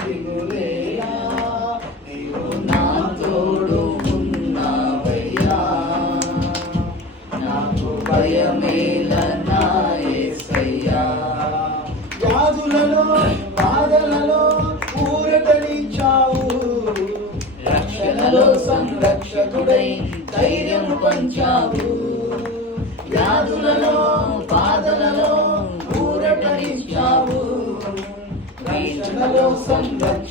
దిగులేలా, నీవు నా తోడు ఉన్నావయ్యా. నాకు భయమేలనా యేసయ్యా. వ్యాధులలో బాధలలో ఊరటనిచ్చావు, రక్షణలో సంరక్షకుడై ధైర్యము పంచావు. వ్యాధులలో బాధలలో ఊరటనిచ్చావు, రక్షణలో సంరక్షకుడై